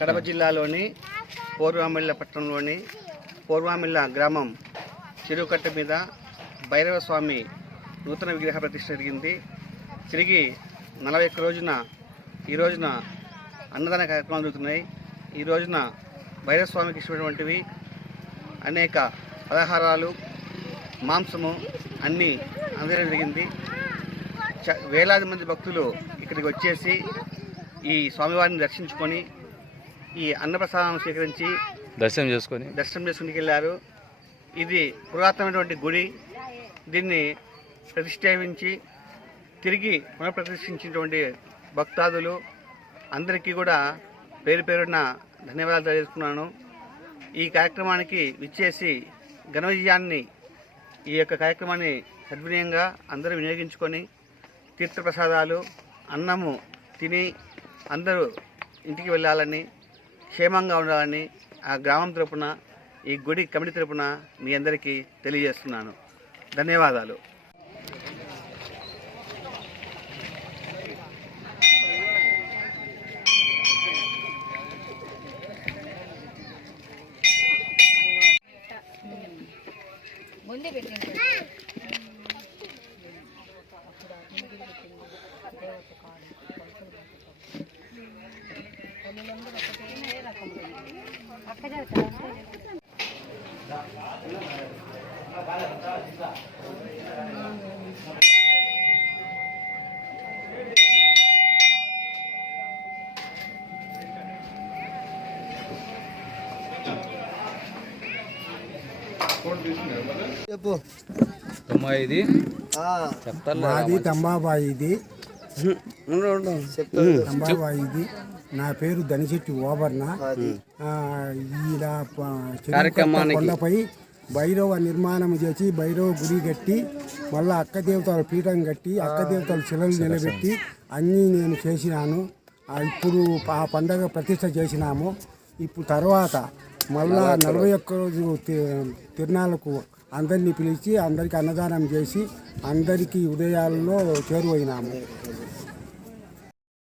కడప జిల్లాలోని పూర్వామిళ్ళ పట్టణంలోని పూర్వామిళ్ళ గ్రామం చెరువుకట్ట మీద భైరవ స్వామి నూతన విగ్రహ ప్రతిష్ట జరిగింది. తిరిగి నలభై ఒక్క రోజున ఈ రోజున అన్నదాన కార్యక్రమాలు జరుగుతున్నాయి. ఈ రోజున భైరవ స్వామికి ఇచ్చినటువంటివి అనేక పలహారాలు మాంసము అన్నీ అందజేయడం జరిగింది. చ- వేలాది మంది భక్తులు ఇక్కడికి వచ్చేసి ఈ స్వామివారిని దర్శించుకొని ఈ అన్నప్రసాదం స్వీకరించి దర్శనం చేసుకొని దర్శనం చేసుకుని వెళ్ళారు ఇది పురాతనమైనటువంటి గుడి. దీన్ని ప్రతిష్ఠాపించి తిరిగి పునఃప్రతిష్ఠించినటువంటి భక్తాదులు అందరికీ కూడా పేరు పేరున ధన్యవాదాలు తెలియజేసుకున్నాను. ఈ కార్యక్రమానికి విచ్చేసి ఘన విజయాన్ని ఈ యొక్క కార్యక్రమాన్ని సద్వినయంగా అందరూ వినియోగించుకొని తీర్థప్రసాదాలు అన్నము తిని అందరూ ఇంటికి వెళ్ళాలని క్షేమంగా ఉండాలని ఆ గ్రామం తరపున ఈ గుడి కమిటీ తరపున మీ అందరికీ తెలియజేస్తున్నాను. ధన్యవాదాలు. ముందే పెట్టింది. ఇది ఆ, చెప్తాను మాది తంబాబాయి ఇది. తంబాబాయి ఇది. నా పేరు దనిశెట్టి ఓబర్న. కార్యక్రమానికి. కొండపై భైరవ నిర్మాణం చేసి భైరవ గుడి కట్టి మళ్ళా అక్క దేవతల పీఠం కట్టి అక్క దేవతల శిలలు నిలబెట్టి అన్నీ నేను చేసినాను. ఇప్పుడు ఆ పండగ ప్రతిష్ట చేసినాము. ఇప్పుడు తర్వాత మళ్ళా నలభై ఒక్క రోజు. తిరునాళ్ళకు అందరినీ పిలిచి అందరికీ అన్నదానం చేసి అందరికీ ఉదయాల్లో చేరువైనాము.